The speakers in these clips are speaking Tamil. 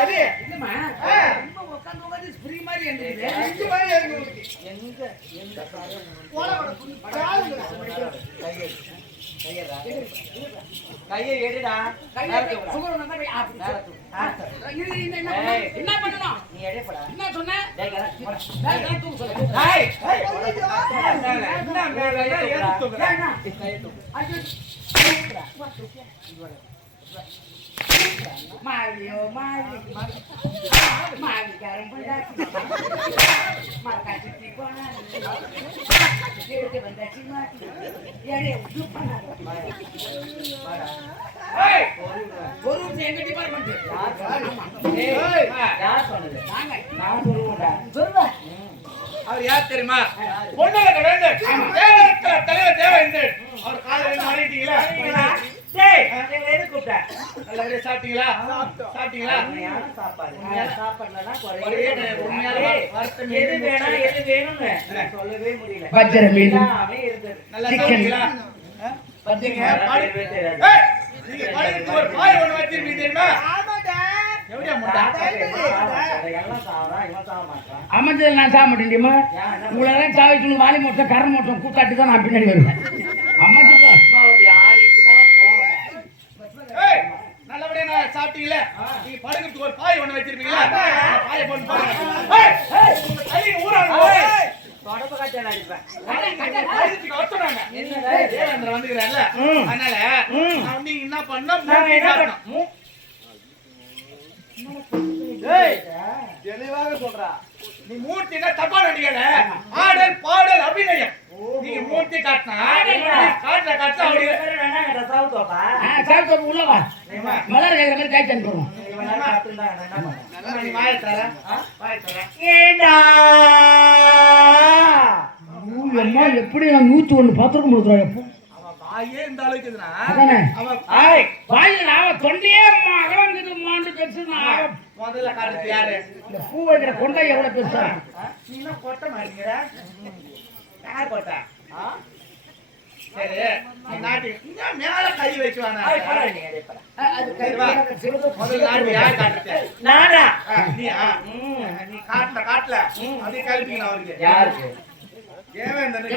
அது இல்லம்மா ரொம்ப உட்கார்ந்து உட்கார்ந்து ஸ்ப்ரீ மாதிரி எந்திரிக்குது இந்த மாதிரி இருக்கு எங்க எங்க போட கையை எடுடா சுகர் வந்தா என்ன பண்ணணும் நீ எடுப்படா என்ன சொன்ன தூக்கு சொல்லு என்ன மேல ஏன் தூக்குற மாரியோ மாரிக்காரன் மரக்காட்சி போனா வந்தாச்சு மாட்டி ஒரு எங்க டிபார்ட்மெண்ட் யார் சொன்னது நான் சொல்லுவேன் அவர் யார் தெரியுமா பொண்ணுல வேண்டும் தலைவர் தேவை அவர் காலையில மாறிட்டீங்களா நல்லபடியா சாப்பிட்டீங்களா சாப்பிட்டீங்களா எது வேணும்னு சொல்லவே முடியல நல்லா சாப்பிட்டீங்களா நீங்க படுத்து ஒரு பாய் ஒண்ணு வச்சிருக்கீங்க தெரியுமா அமைச்சர் நான் சாக மாட்டேன் உங்களெல்லாம் சாவிச்சு வாலி மோட்டம் கரண மோட்டம் கூத்தாட்டு தான் நான் பின்னாடி வருவேன் அமைச்சர் நல்லபடியா நான் சாப்பிட்டீங்களா நீங்க படுக்கிறதுக்கு ஒரு பாய் ஒண்ணு வச்சிருப்பீங்களா பாய போட்டு பாருங்க தொடப்பு காய்ச்சல் அடிப்பேன் வந்துக்கிறான்ல அதனால நீங்க என்ன பண்ணணும் தெளிவாக சொல்றா நீ மூர்த்தினா தப்பா நடிக்கல ஆடல் பாடல் அபிநயம் நீங்க மூர்த்தி காட்டினா காட்ட உள்ளவா மலர் கேட்கிற மாதிரி காய்ச்சி அனுப்புறோம் எப்படி நான் 101 பாத்திரம் கொடுக்குறேன் வாயே இந்த அளவுக்கு முதல்ல காட்டுறது யாரு இந்த பூ வைக்கிற கொண்டை எவ்வளவு பெருசா நீ கொட்டை மாட்டீங்கிற யார் கொட்டா சரி நாட்டு மேல கை வச்சுவானா யார் காட்டுறது நானா நீ காட்டல அதே கழிப்பீங்க அவருக்கு யாருக்கு தேவேந்திரனுக்கு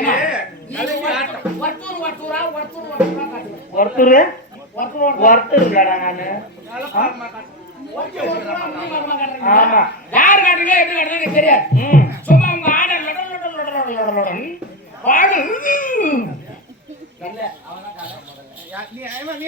ஒருத்தர் நானு ஆமா யார் காட்டுங்க எப்படி காட்டுங்க தெரியாது சும்மா உங்க ஆடல் பாடு இல்ல அவனா காட்ட நீ ஐமா நீ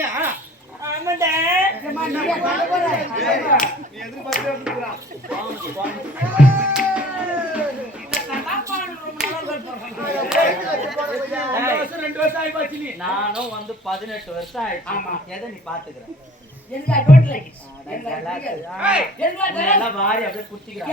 நானும் வந்து 18 வருஷம் ஆயிடுச்சு எதை நீ பாத்துக்கிறேன் வாரி அப்படியே குத்திக்கிறேன்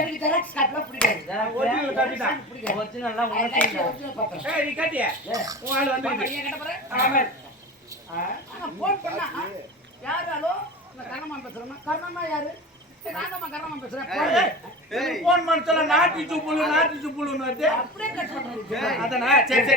நாட்டி சுப்புலு அதனா சரி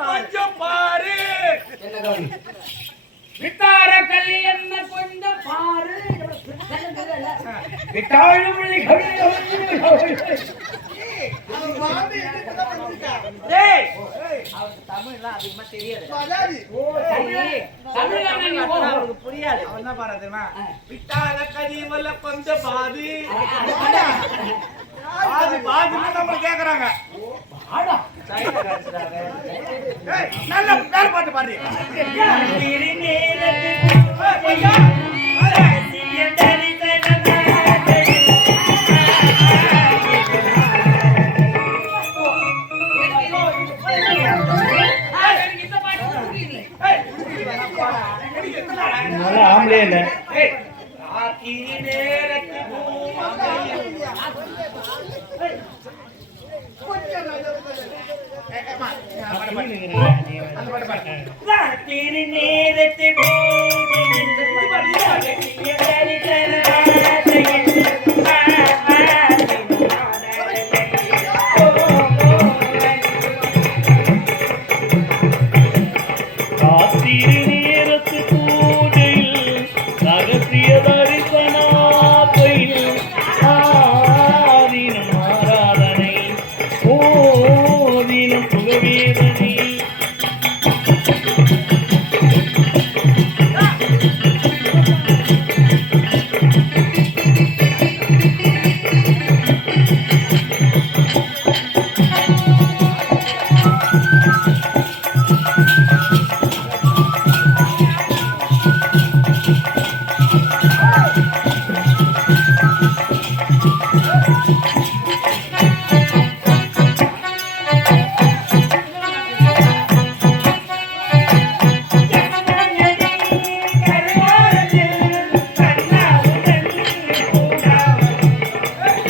கொஞ்சம் பாரு வித்தார கல்லி என்ன கொஞ்சம் பாரு தமிழ்லாம் அதிகமா தெரியாது புரியாது அவன் என்ன பாரு தெரியுமா வித்தார கலிவல கொஞ்சம் பாதி பாதி பாதி நம்ம கேக்குறாங்க சைடுல கடிச்சிடாத. ஏய், நல்ல வேற பாட்டு பாடு. ராத்திரி நேரத்தில் ஐயா, ரகசிய தரிசனமாக நல்லா ஆம்பளே இல்லை. ஏய், ராத்திரி நேரத்து பூமகள். அந்த பாட்டு பாடு. ராத்திரி நேரத்தில் பூமியின் ரகசிய தரிசனமாக ராத்திரி நேரத்து பூஜையில் ரகசிய தரிசனாத்தையில் ஆதீனம் ஆராதனை ஓதீனம் புகவேதனை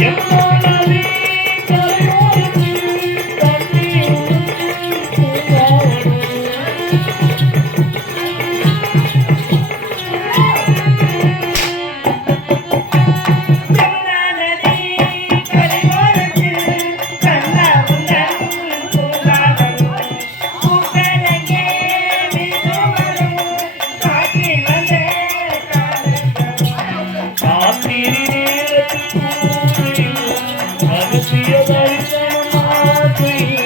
எம்மானே கரையோரத்தில் தண்ணீர் பூங்காவனம் ராத்திரி நேரத்து பூஜையில் ரகசிய தரிசனமாத்தையில்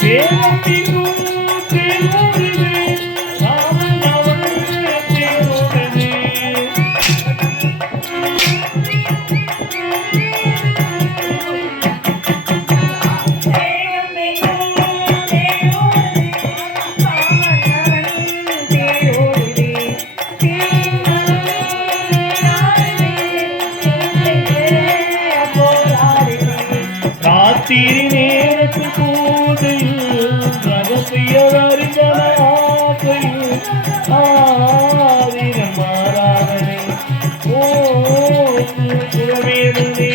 தேவம் திங்கும் தேரோடுது ராமன் அவன் தேரோடுது ராத்திரி நேரத்து பூஜையில் ரகசிய தரிசனாத்தையில் ஆதீனம் ஆராதனை புகவேதனை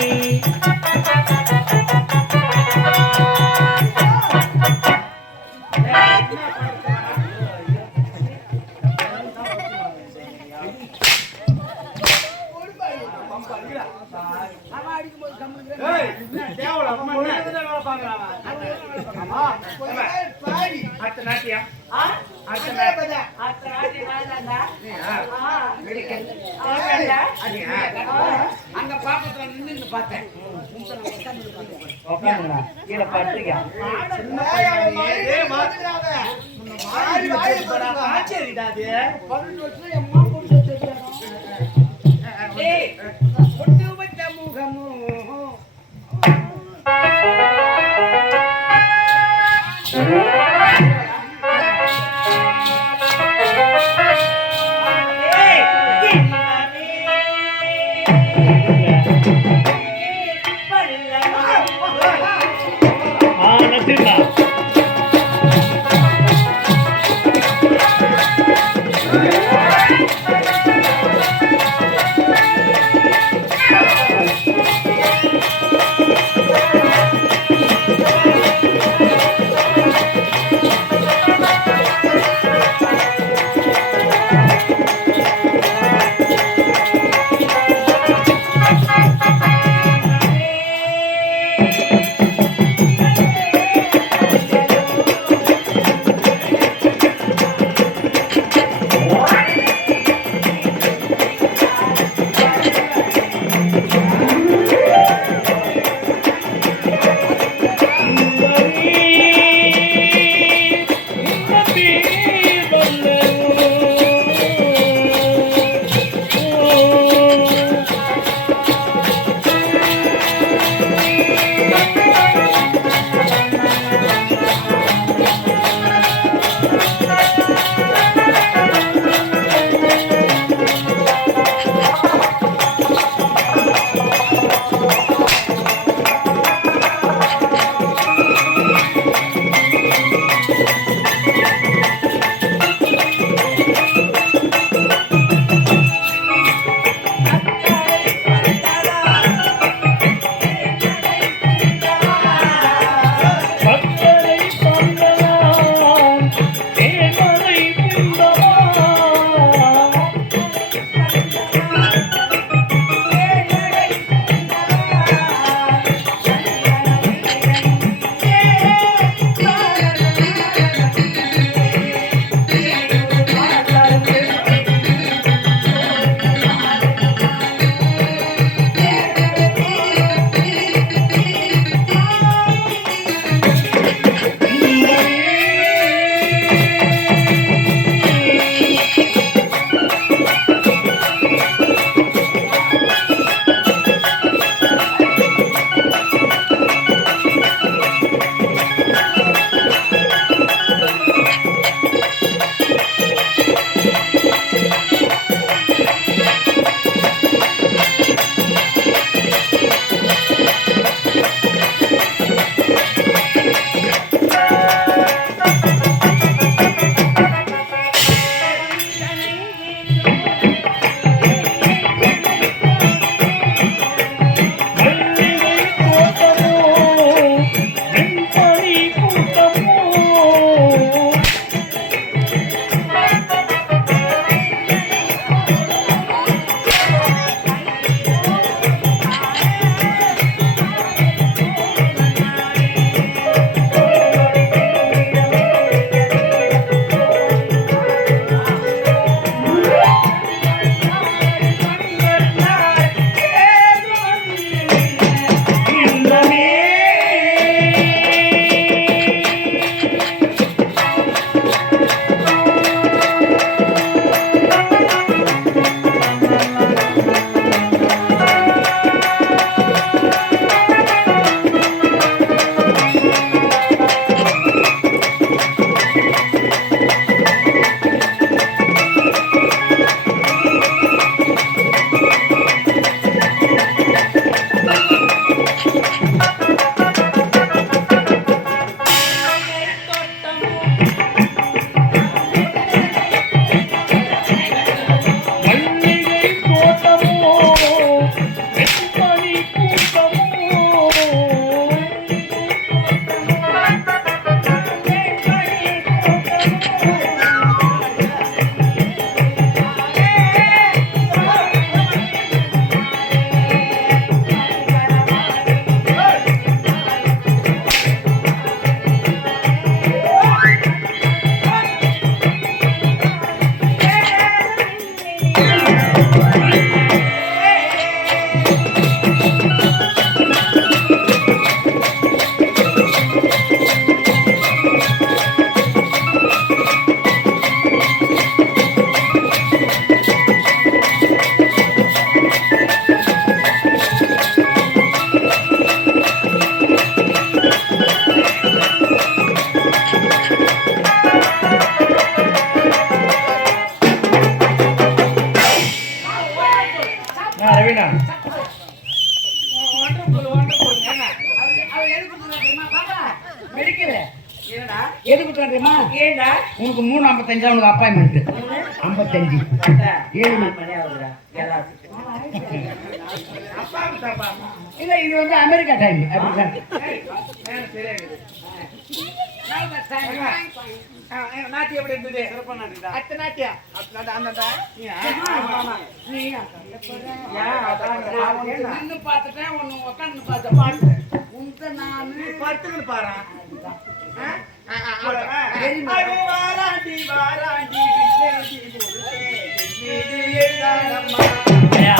ஏய், தேவல அம்மா என்ன பாக்குறாங்க? ஆமா. அடுத்த நாட்டியம். அடுத்த நாட்டியம். அங்க பாக்கத்துல நின்னு பார்த்தேன். உட்காந்துங்களா கீழே படுத்துக்க. ஏய், மாத்துறாத. மாறி வாய் போடா. ஆச்சரியடா அது. 18 வருஷம் எம்மா போட்டு வச்சிருக்காங்க. ஏய், பொட்டு வச்ச முகமோ நச்சிருந்தா அப்படின்னா அவர் எதுக்கு கொடுத்தாரு தெரியுமா பாப்பா மெடிக்கல் என்னடா எதுக்கு கொடுத்தாரு தெரியுமா ஏண்டா உனக்கு 3:55 உனக்கு அப்பாயின்மெண்ட் 55 7 மணி ஆகுதுடா எல்லாத்துக்கும் இல்ல இது வந்து அமெரிக்கா டைம் அப்படிதான் நாட்டியம் எப்படி இருந்தது? சிறப்பா நாட்டியா? அத்தை நாட்டியம். அந்த நின்னு பார்த்துட்டேன் ஒன்னு உட்காந்து பார்த்தேன் உங்க நானு படுத்துக்கிட்டு பாரு. வாராண்டி வாராண்டி ஐயா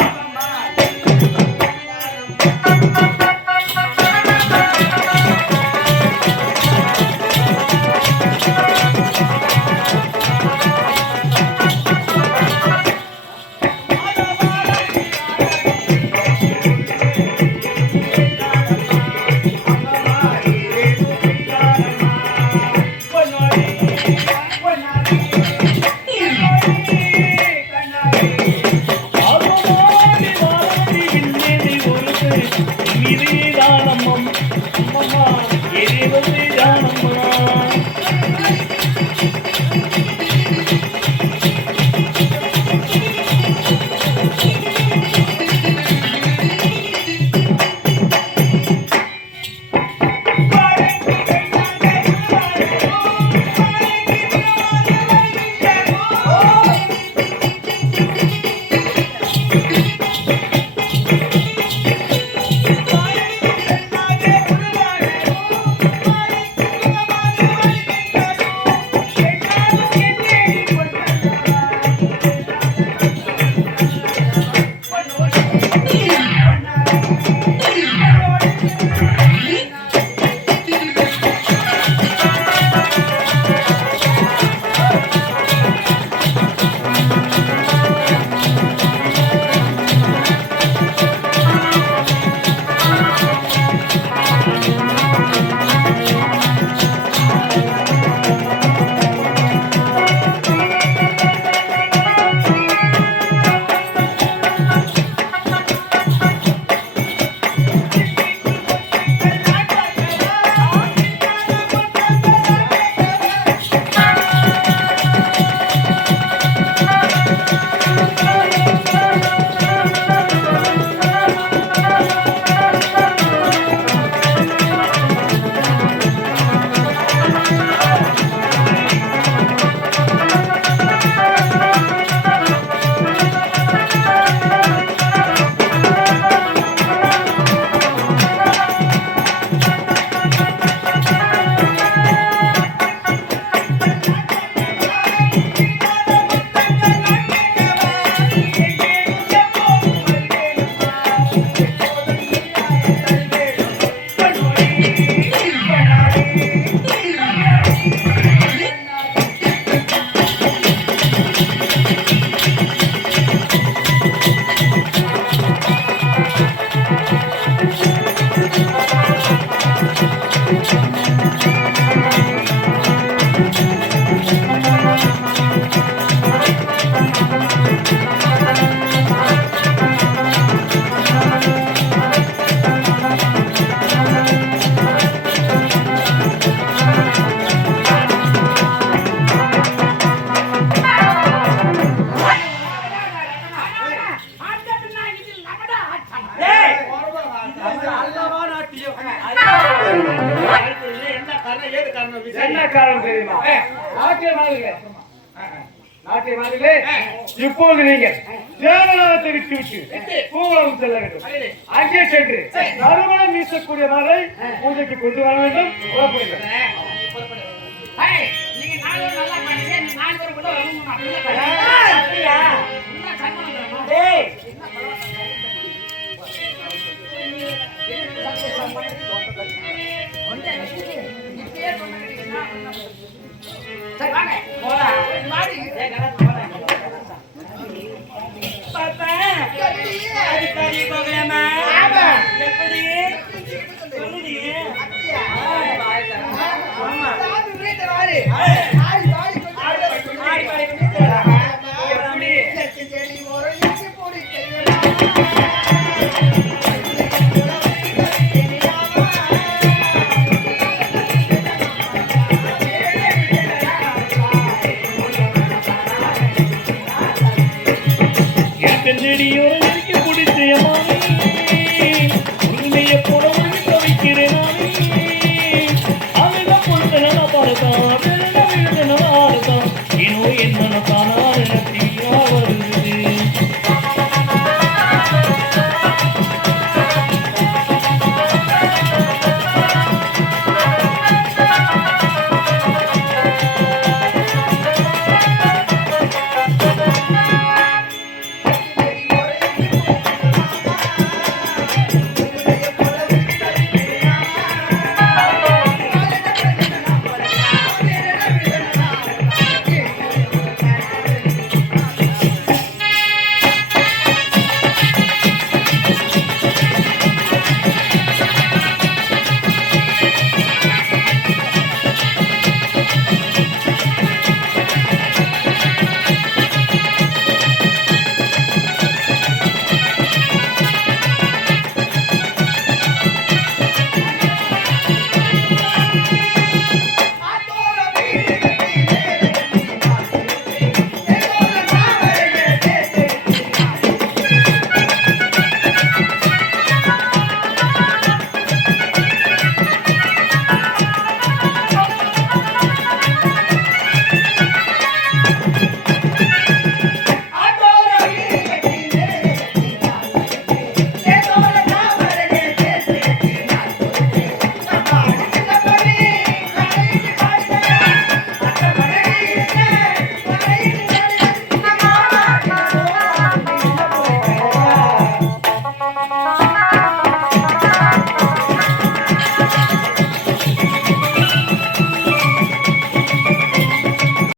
என்ன காரணம் தெரியுமா? நாட்டியமார்களே, இப்போது நீங்கள் தேவநாதத்தை விட்டுவிட்டு பூவனம் செல்ல வேண்டும். அங்கே சென்று நறுமணம் வீசக்கூடிய மாலை பூஜைக்கு கொண்டு வர வேண்டும். நீங்க 4 பேர் நல்லா பண்ணீங்க, நீ 4 பேர் கூட வரணும். சரி வாங்க போலாம். மாடி பாப்பா அடிக்கடி போகலாமா? எப்படி சொல்லுடி. ஆமா ஆடி பாடி செடியோடு பிடிச்ச